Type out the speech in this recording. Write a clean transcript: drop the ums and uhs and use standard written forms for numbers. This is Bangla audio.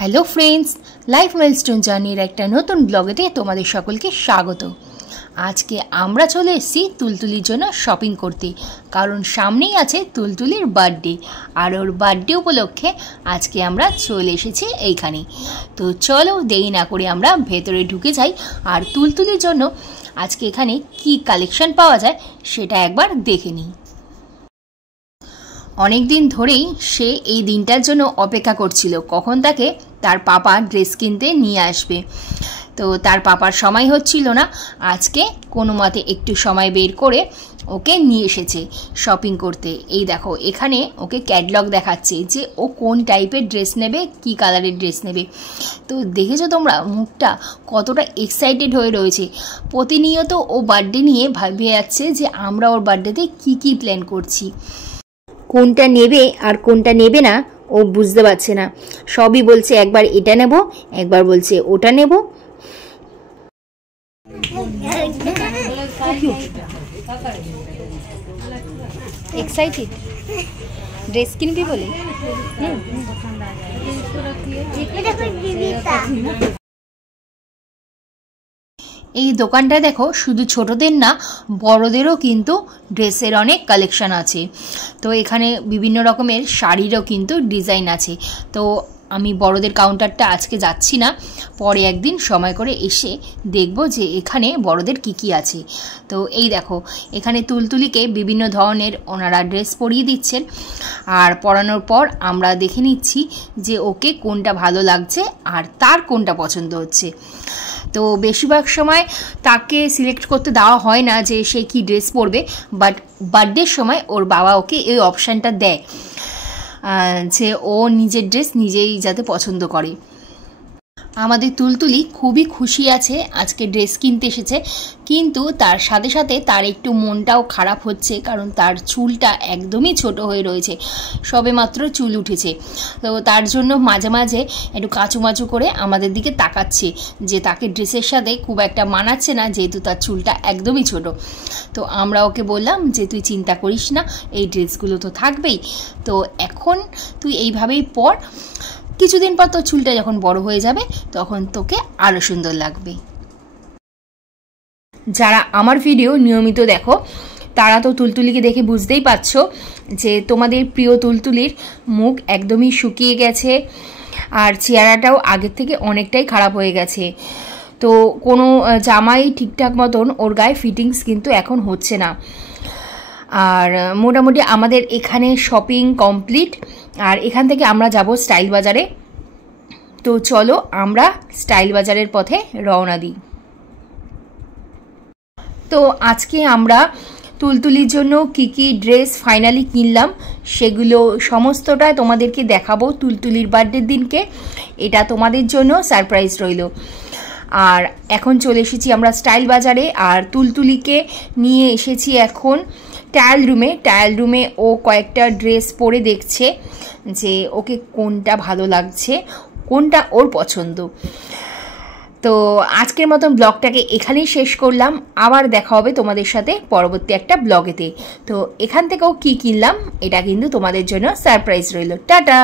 হ্যালো ফ্রেন্ডস, লাইফ মাইলস্টোন জার্নির একটা নতুন ব্লগেতে তোমাদের সকলকে স্বাগত। আজকে আমরা চলে এসেছি তুলতুলির জন্য শপিং করতে, কারণ সামনেই আছে তুলতুলির বার্থডে। আর ওর বার্থডে উপলক্ষে আজকে আমরা চলে এসেছি এইখানে। তো চলো দেরি না করে আমরা ভেতরে ঢুকে যাই আর তুলতুলির জন্য আজকে এখানে কি কালেকশন পাওয়া যায় সেটা একবার দেখে নিই। অনেক দিন ধরেই সে এই দিনটার জন্য অপেক্ষা করছিল, কখন তাকে তার পাপা ড্রেস কিনতে নিয়ে আসবে। তো তার পাপার সময় হচ্ছিল না, আজকে কোনো মতে একটু সময় বের করে ওকে নিয়ে এসেছে শপিং করতে। এই দেখো, এখানে ওকে ক্যাটলগ দেখাচ্ছে যে ও কোন টাইপের ড্রেস নেবে, কি কালারের ড্রেস নেবে। তো দেখেছো তোমরা মুখটা কতটা এক্সাইটেড হয়ে রয়েছে। প্রতিনিয়ত ও বার্থডে নিয়ে ভাবিয়ে যাচ্ছে যে আমরা ওর বার্থডেতে কি প্ল্যান করছি, কোনটা নেবে আর কোনটা নেবে না ও বুঝতে পারছে না। সবই বলছে একবার এটা নেব, একবার বলছে ওটা নেব। এক্সাইটেড ড্রেস কিনবি বলে। এই দোকানটা দেখো, শুধু ছোটদের না বড়দেরও কিন্তু ড্রেসের অনেক কালেকশন আছে। তো এখানে বিভিন্ন রকমের শাড়িরও কিন্তু ডিজাইন আছে। তো আমি বড়দের কাউন্টারটা আজকে যাচ্ছি না, পরে একদিন সময় করে এসে দেখব যে এখানে বড়দের কি আছে। তো এই দেখো, এখানে তুলতুলিকে বিভিন্ন ধরনের ওনারা ড্রেস পরিয়ে দিচ্ছেন, আর পরানোর পর আমরা দেখে নিচ্ছি যে ওকে কোনটা ভালো লাগছে আর তার কোনটা পছন্দ হচ্ছে। তো বেশিরভাগ সময় তাকে সিলেক্ট করতে দেওয়া হয় না যে সে কি ড্রেস পরবে, বাট বার্থডের সময় ওর বাবা ওকে এই অপশানটা দেয় যে ও নিজের ড্রেস নিজেই যাতে পছন্দ করে। আমাদের তুলতুলি খুবই খুশি আছে, আজকে ড্রেস কিনতে এসেছে, কিন্তু তার সাথে সাথে তার একটু মনটাও খারাপ হচ্ছে, কারণ তার চুলটা একদমই ছোট হয়ে রয়েছে, সবে মাত্র চুল উঠেছে। তো তার জন্য মাঝে মাঝে একটু কাঁচুমাচু করে আমাদের দিকে তাকাচ্ছে যে তাকে ড্রেসের সাথে খুব একটা মানাচ্ছে না, যেহেতু তার চুলটা একদমই ছোট। তো আমরা ওকে বললাম যে তুই চিন্তা করিস না, এই ড্রেসগুলো তো থাকবেই, তো এখন তুই এইভাবেই পর, কিছুদিন পর তোর চুলটা যখন বড় হয়ে যাবে তখন তোকে আরও সুন্দর লাগবে। যারা আমার ভিডিও নিয়মিত দেখো তারা তো তুলতুলিকে দেখে বুঝতেই পারছো যে তোমাদের প্রিয় তুলতুলির মুখ একদমই শুকিয়ে গেছে, আর চেহারাটাও আগের থেকে অনেকটাই খারাপ হয়ে গেছে। তো কোনো জামাই ঠিকঠাক মতন ওর গায়ে ফিটিংস কিন্তু এখন হচ্ছে না। আর মোটামুটি আমাদের এখানে শপিং কমপ্লিট, আর এখান থেকে আমরা যাব স্টাইল বাজারে। তো চলো আমরা স্টাইল বাজারের পথে রওনা দিই। তো আজকে আমরা তুলতুলির জন্য কি ড্রেস ফাইনালি কিনলাম সেগুলো সমস্তটা তোমাদেরকে দেখাবো তুলতুলির বার্থডের দিনকে। এটা তোমাদের জন্য সারপ্রাইজ রইল। আর এখন চলে এসেছি আমরা স্টাইল বাজারে, আর তুলতুলিকে নিয়ে এসেছি এখন ট্রায়াল রুমে। ও কয়েকটা ড্রেস পরে দেখছে যে ওকে কোনটা ভালো লাগছে, কোনটা ওর পছন্দ। তো আজকের মতন ব্লগটাকে এখানেই শেষ করলাম, আবার দেখা হবে তোমাদের সাথে পরবর্তী একটা ব্লগেতে। তো এখান থেকেও কি কিনলাম এটা কিন্তু তোমাদের জন্য সারপ্রাইজ রইল। টাটা।